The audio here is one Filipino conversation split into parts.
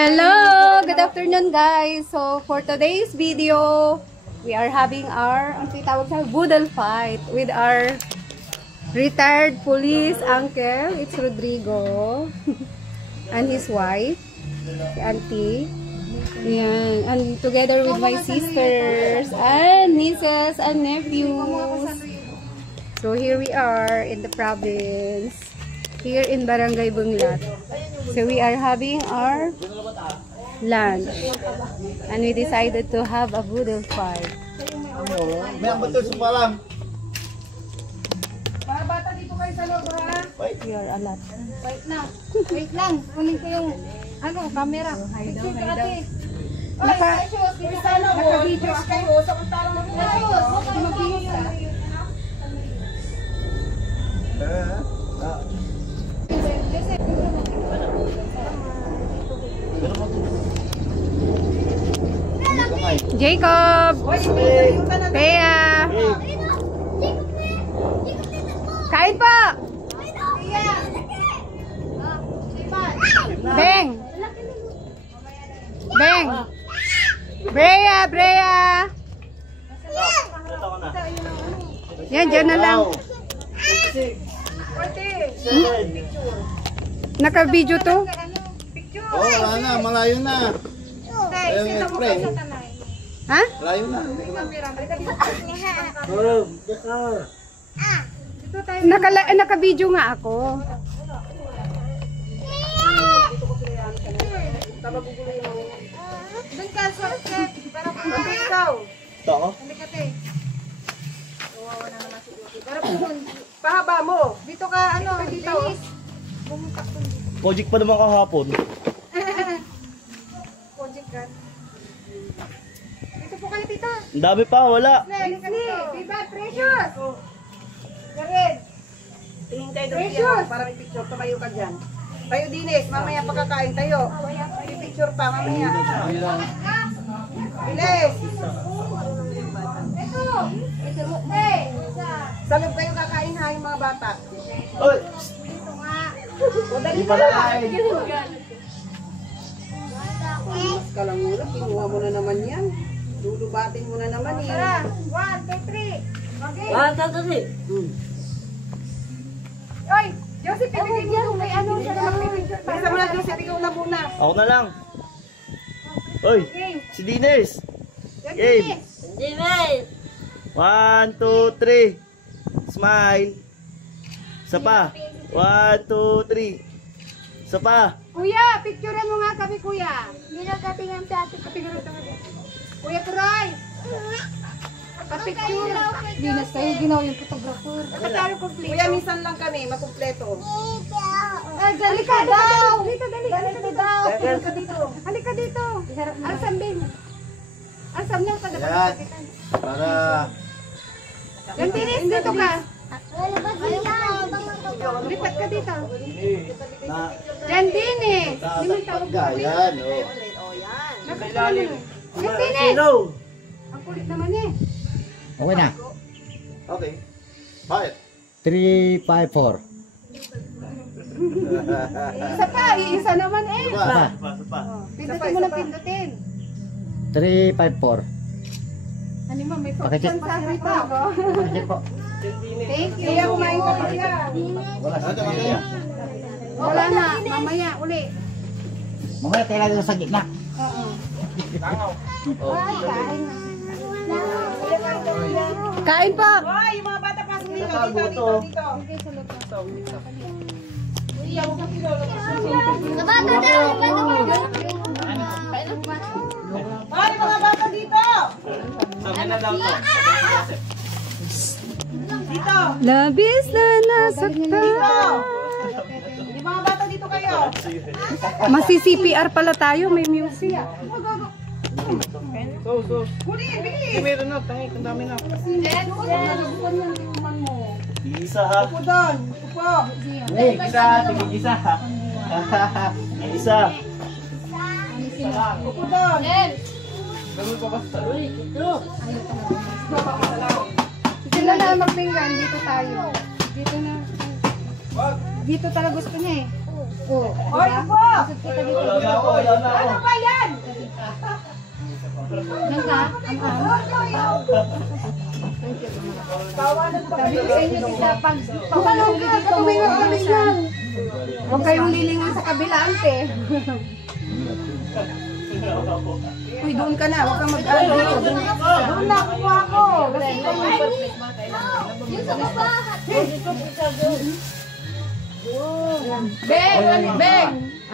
Hello! Good afternoon guys! So for today's video, we are having our boodle fight with our retired police uncle. It's Rodrigo and his wife, si Auntie. Yan. And together with my sisters and nieces and nephews. So here we are in the province. Here in Barangay Bunglat. So we are having our lunch. And we decided to have a boodle fight. May ang bato sa palang. Mga bata dito kayo sa loob ha. We are a lot. Wait lang. Kunin ko yung camera. Picture ka ate. Naka-video ako. Sa kuntarang mag-video ka. Jacob! Thea! Kain po! Beng! Beng! Brea! Brea! Yan, dyan na lang. Naka-video to? Oo, wala na. Malayo na. Ayaw yung friend. Ha? Malayo na. Naka-video nga ako. Doon ka, short set. Para pumunta ikaw. Ito ako? Halikate. Kawawa na naman si Duty. Para pumunta. Pahaba mo. Dito ka, dito. Bumutak ko dito. Project pa naman kahapon. Project ka. Dito po kayo, tita. Ang dami pa, wala. Disney. Diba, Precious? Jared. Tingin kayo doon yan, para may picture, tumayo ka dyan. Tayo Dines, mamaya pagkakain tayo. May picture pa, mamaya. Bilis! Sa loob kayo kakain ha, yung mga bata. Oy! O dali Hindi pala kain. Mas ka lang muna, kinuha mo na naman yan. Lulubatin mo na naman eh. Tara, 1, 2, 3. Okay. Oy, Joseph, ibigay mo yung may siya na mag-picture. Bisa mo na, Joseph, ikaw na muna. Ako na lang. Oy! Si Dines! Game! One, two, three. Smile. Isa pa. One, two, three. Isa pa. Kuya, picturean mo nga kami, kuya. Hindi na katingan sa atin. Kuya Turay. Pa-picture. Dinas kayo, ginawa yung photographer. Nakataro complete. Kuya, minsan lang kami, makumpleto. Halika daw. Dito, dali. Halika daw. Halika dito. Halika dito. Alsam, Ben. Alsam nyo, kada Yan. Para... Yan, Dinis, dito ka. Lipat ka dito. Na... Yan, Dinis. Hindi mo tawag ko. Yan, oh. Nakakalalim. Yan, Dinis. Ang kulit naman eh. Okay na. Okay. Bakit? 354. Isa pa, iisa naman eh. Diba? Pindutin mo na pindutin. 354. Ano mo, may Pakicheck. sabi pa ako. Sige po. Thank you. Kaya kumain ka kuya. Wala sa kanya. Wala na, mamaya, uli. Mamaya tayo lang sa gitna. Kain po! Hoy, yung mga bata pasok dito, dito. Kuya, huwag kang pinulog. Nabata daw! Hoy, mga bata dito! Dito! Labis na nasaktan. Yung mga bata dito kayo! Masi-CPR pala tayo, may music. Kunin, bilis! Meron na, tangik, ang dami na. Nalubukan yung inuman mo. Isa ha. Upo doon, upo. Isa, tingin isa ha. Isa. Upo doon. Sila na magpinggan, dito tayo. Dito na. Dito talaga gusto niya eh. Upo. Hoy, upo! Wala na ako. Ano ba yan? Nang ka? Tawanan pa kayo. Sa inyo kita pag pahuli dito may makalingan. Huwag kayong lilingan sa kabila, ante. Uy, doon ka na. Huwag kang mag-ano. Doon na, kukuha ko. Yung sa baba.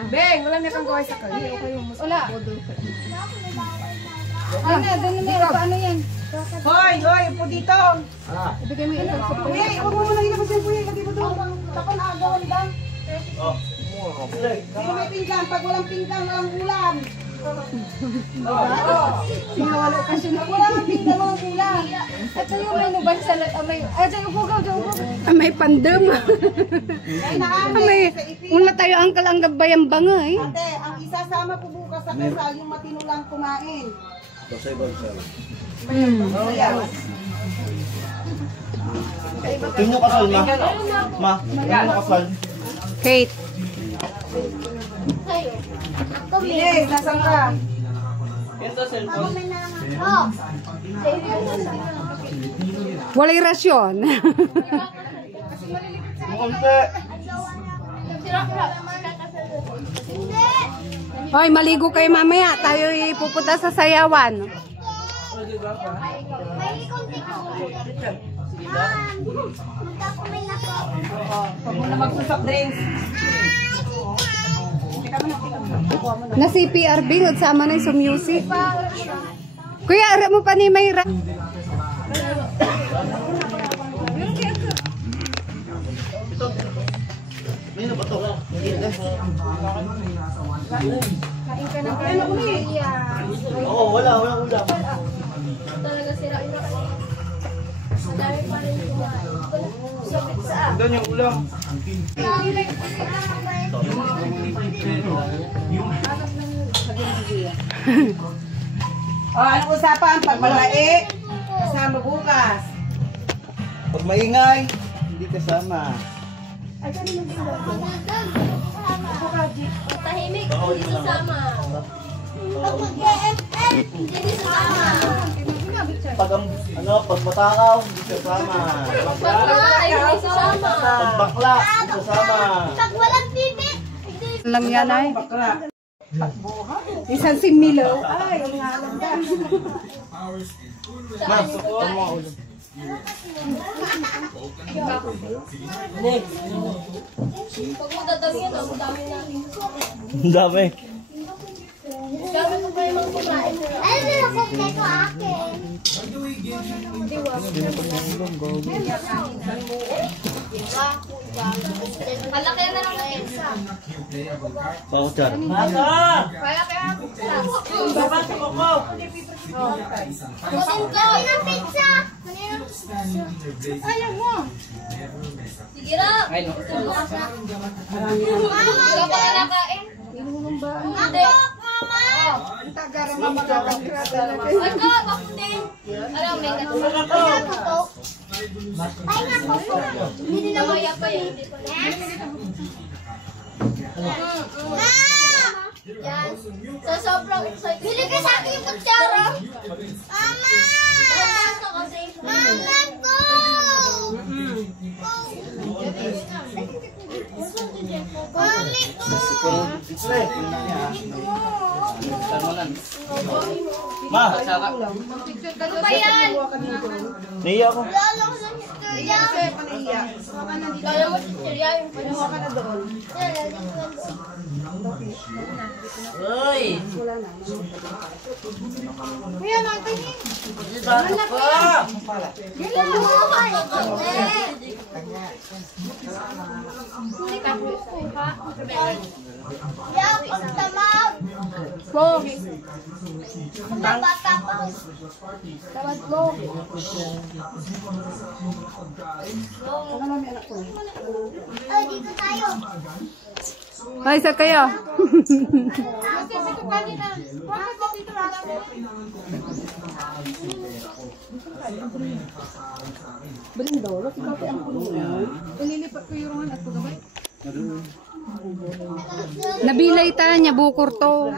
Beng, wala na kang gawin sa kanya. Wala. Doon na, paano yan? Hoy, upo dito. Ibigay mo yung isang Uy, huwag mo muna ilabas yung kuya. Lagi mo doon. Tako na agawan lang. Hindi may pinggan. Pag walang pinggan, walang ulam. Sinawalo kasi na. Wala nang pinggan, walang ulam. Ito yung may nubay sa may... Diyan upo ka, diyan upo. May pandem. Ay, naanay. Sa ipin. Wala tayo angkal ang gabayang bangay. Ate, ang isasama ko bukas sa kasal, yung matinulang kumain. Tingnan kasal na. Ma, tingnan kasal. Kate. Bilis, nasan ka? Oh. Walay rasyon. Mukunti. Hindi. Hoy, maligo kayo mamaya. Tayo pupunta sa sayawan. May konti ko. Magkakumay na po. Huwag mo na magsusap drinks. Na CPR bingod sama na sa music. Kuya, ara mo pa ni Mayra. Nino ba to? Ano uli? Oo, wala ulam. Talaga sira. Dahil pa rin sa pizza. Doon yung ulam. Anong usapan? Pag malai, kasama bukas. Pag maingay, hindi kasama. Tahimik, hindi sasama. Pag mag-EFF, hindi sasama. Pag matakaw, hindi kasama. Pag ay hindi sasama. Pag bakla, hindi kasama. Pag walang pipi, hindi Lang yan ay. Bakla. Isang si Milo. Ay, ang alam ka. Ma, sukuan mo ang ulam. pag magdadami yan, ang dami natin. Ang dami. Dami ko kayo mang kumain. Ay, nila kompleto akin. Malaki na lang ng pizza. Bakit yan? Kaya ang pizza. Kunin ko ng pizza. Ayaw mo. Sige na. Bukas na. Mama, ikaw pa nakain? Hindi. Mama. Ako, bakit? Alam, may natututo. Ay, natututo. Hindi na maya pa yun. Hindi pa na. Yan. So, sobrang excited. Bili ka sa akin yung kutsara. Mama! Mama ko! Mami ko! Ma, Ano ba yan? naiya ako. Lalo ko sa istorya. Paniya. Kaya mo sa istorya yung Panuha ka na doon. Kuya, natin Hindi ka kuha. Yeah, tamad. Po. Mga bata pa. Tawad mo. Ay, dito tayo. Ay, sa kayo. Ililipat ko yung at pagabay. Nabilay ta niya bukor to.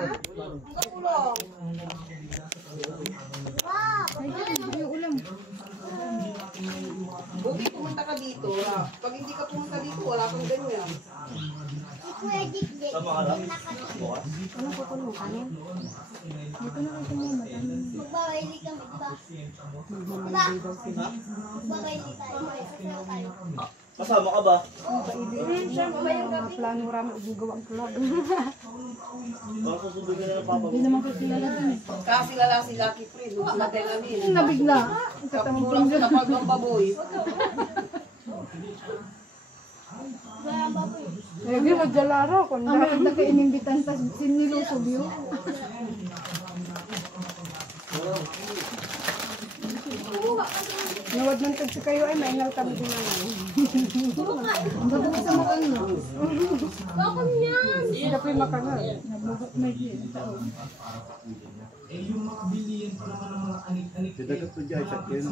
Buti pumunta ka dito. Pag hindi ka pumunta dito, wala kang ganyan. Magbabayli kami, diba? Diba? Magbabayli tayo. Sasayaw tayo. Kasama ka ba? Mga plano rami ugaw ang vlog. Baka susubigin na ng papa mo. Kasi lala si Lucky Friend. Matay namin. Nabigla. Kapag kapag ng baboy. Lagi mo jalaro kun dapat na kay inimbitan sa sinilusob yo. Nawad man tag sa kayo ay maingal kami din naman. Bago sa makano. Bakit niyan? Sila pa yung makano. May Dagat po dyan, sa akin.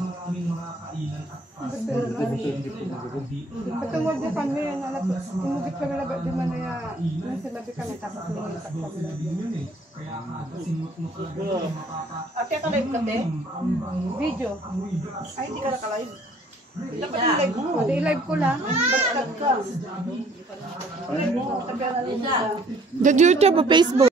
Katungod di kami anak tumugit kami laga di man ya sinabi kami tapos lumipat kami. Ate, ka live ka, te? Video. Ay, hindi ka naka-live. Dapat yung live mo. Pati live ko lang. Baliktad ka. Live mo, tabi na lang. The YouTube o Facebook?